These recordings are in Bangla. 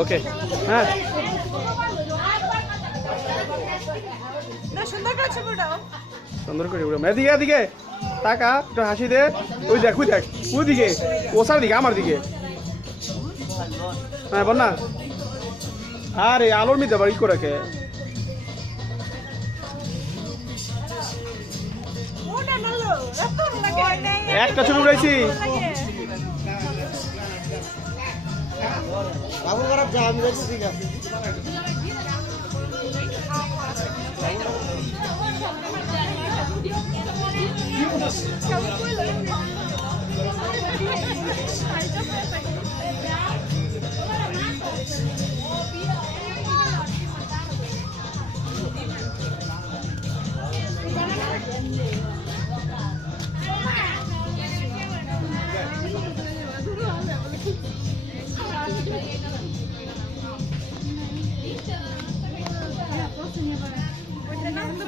ওকে হ্যাঁ সুন্দর করে উড়ো এদিকে এদিকে টাকা একটু হাসি দে ওই দেখ ওই দিকে ওসার দিকে আমার দিকে হ্যাঁ বল না আরে আলোর মিতে আবার ই করে কে একটা ছবি উড়াইছি বাবু খারাপ যা আমি যাচ্ছি ঠিক আছে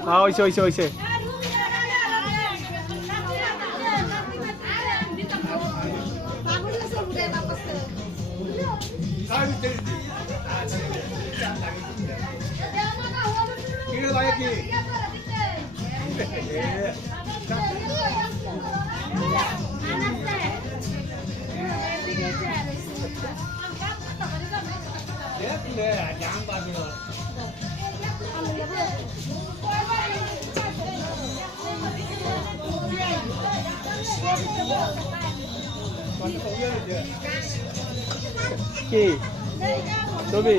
হ্যাঁ হইছে কি ছবি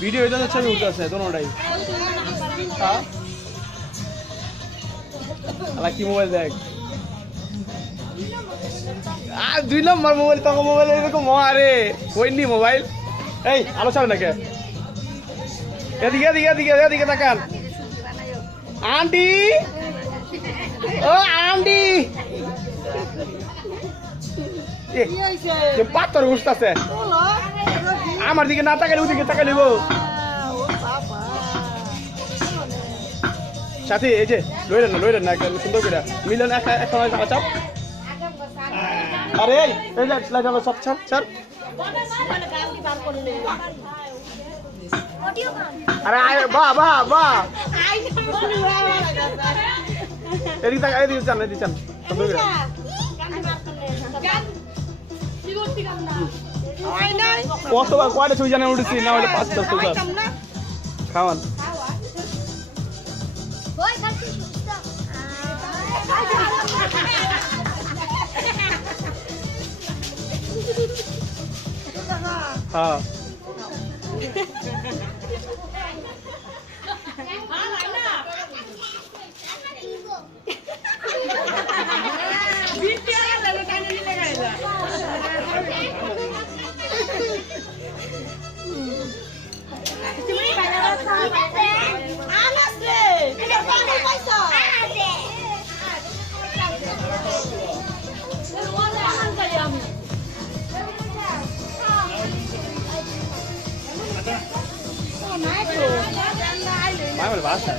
ভিডিও এটা ছবি উঠতেছে দোনোটাই হ্যাঁ আলা কি মোবাইল দেখ আর 2 নম্বর মোবাইল তখন মোবাইল এরকম আরে হইনি মোবাইল এই আলো ছাড় নাকি এদিকে তাকান আন্টি ও আন্টি পাথর উঠতেছে আমার দিকে না তাকালে ওদিকে তাকালিব সাথী এই যে লইলেন না একদম সুন্দর করে মিলন একটা চাপ আরে এই যে সব ছাড় আরে বাহ এদিকে চান সুন্দর করে কতবার কয়টা ছবি জানা উঠেছি না হলে 5-10 ছবি খাওয়ান হ্যাঁ মায়ের বাসা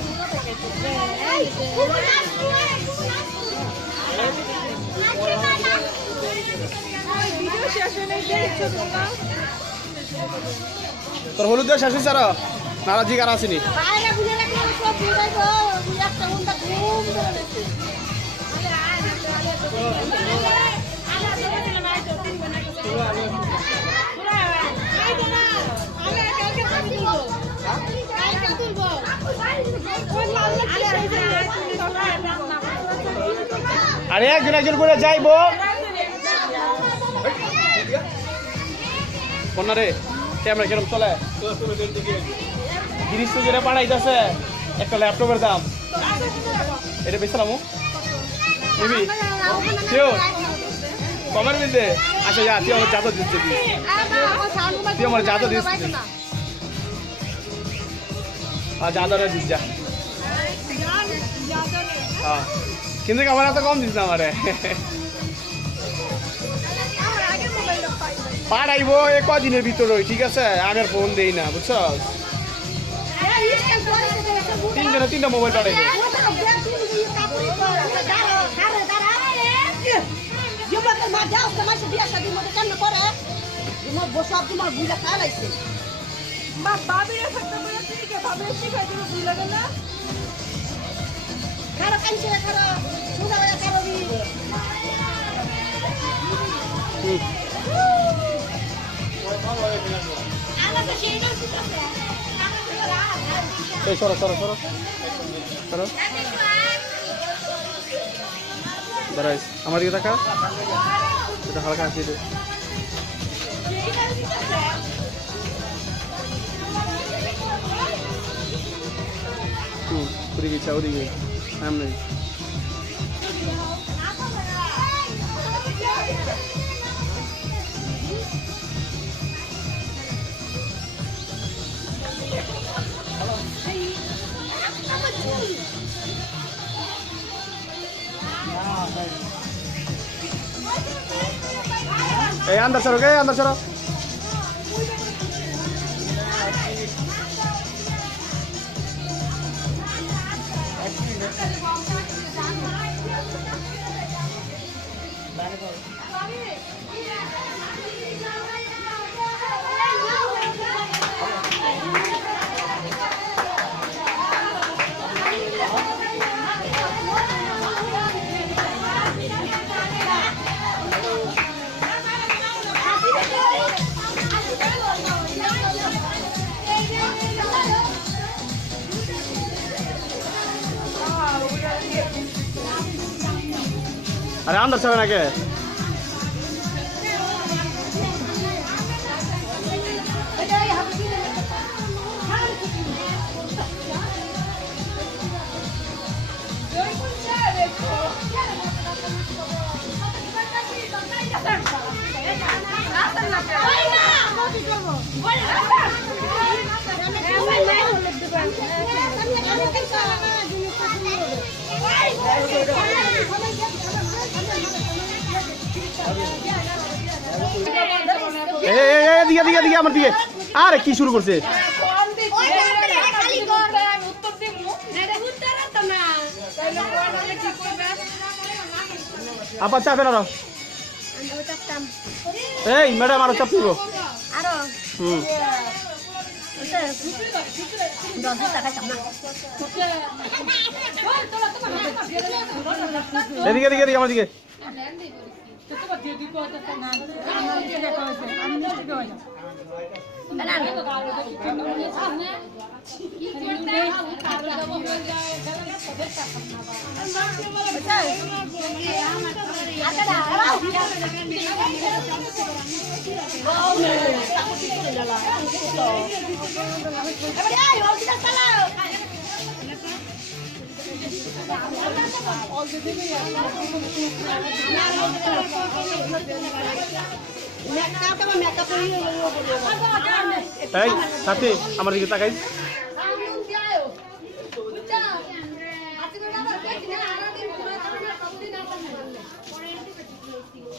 তোর হলুদ দিয়ে শেষ হয়েছে আর নারাজি কার আসেনি আরে একজন করে যাইবো কোনা রে ক্যামেরা কিরম চলে জিনিস তো যেটা পাঠাইতেছে একটা ল্যাপটপের দাম এটা বেচলাম নিবি কেউ কমের মধ্যে আচ্ছা যা তুই আমার জাদা দিচ্ছে তুই আমার জাদা দিস আর জাদারে দিস যা হ্যাঁ কিন্তু আমার এত কম দিস না আমারে পাঠাইবো কদিনের ভিতরে ঠিক আছে আগের ফোন দেই না বুঝছো তিনটা মোবাইল পাঠাইবো মা যাও তোমার বিয়া শাদির মধ্যে কেন করে তোমার বসব তোমার বুইলা খা লাইছে মা বাবিরে থাকতে বলে তুই কে বাবিরে শিখাই দিল ভুল লাগে না খারো কাইছে খারো সুদা হয়ে খারো দি আলা তো সেই না সুতাছে এই সরো সরো সরো সরো দাঁড়াইস আমার দিকে তাকা এটা হালকা হাসি দে ওদিকে ইচ্ছা ওদিকে সামনে এই अंदर चलो गए अंदर चलो अरे अंदर चलो ना के दिया दिया दिया আমার দিকে আরে কি শুরু করছে কম দি খালি কর উত্তর দিমু এটা উত্তর তো না তাইলে কোয়ালে কি কইবে আপা চা ফেলা দাও আমি ওটাম এই ম্যাডাম আরো চাপ দিব আরো হুম দশ টাকা চামড়া এদিকে এদিকে এদিকে আমার দিকে এই সাথী আমার দিকে তাকাই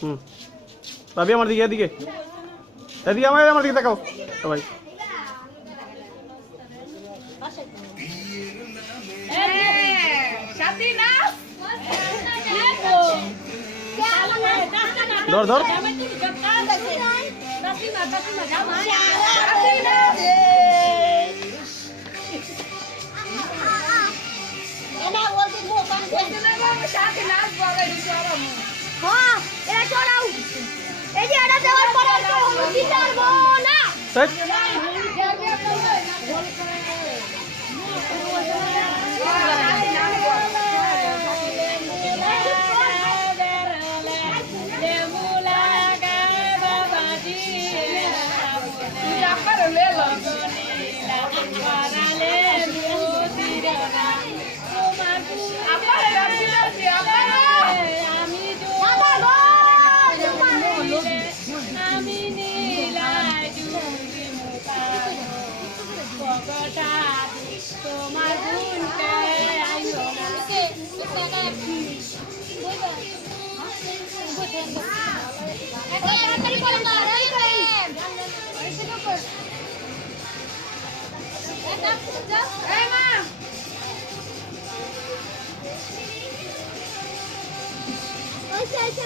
হুম ভাবি আমার দিকে এদিকে এদিকে আমার দিকে তাকাও সবাই ধর ধর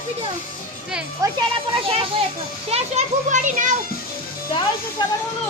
video. ওই চেহারা পরে শেষ শেষ হয়ে ফুবুয়ারি নাও যাও সে সবার হলো